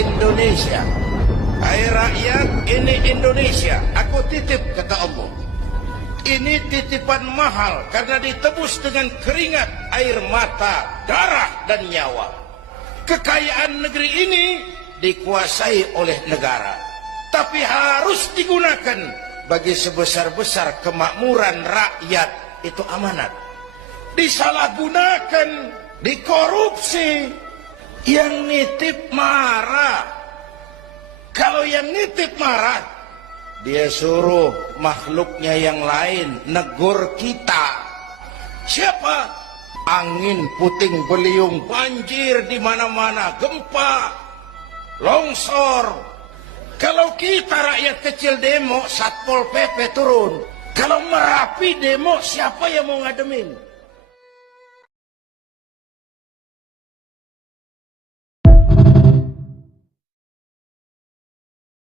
Indonesia. Hai rakyat, ini Indonesia. Aku titip, kata Allah. Ini titipan mahal karena ditebus dengan keringat, air mata, darah, dan nyawa. Kekayaan negeri ini dikuasai oleh negara, tapi harus digunakan bagi sebesar-besar kemakmuran rakyat. Itu amanat. Disalahgunakan, dikorupsi, yang nitip marah. Kalau yang nitip marah, dia suruh makhluknya yang lain negur kita. Siapa? Angin puting beliung, banjir di mana-mana, gempa, longsor. Kalau kita rakyat kecil demo, Satpol PP turun. Kalau Merapi demo, siapa yang mau ngademin?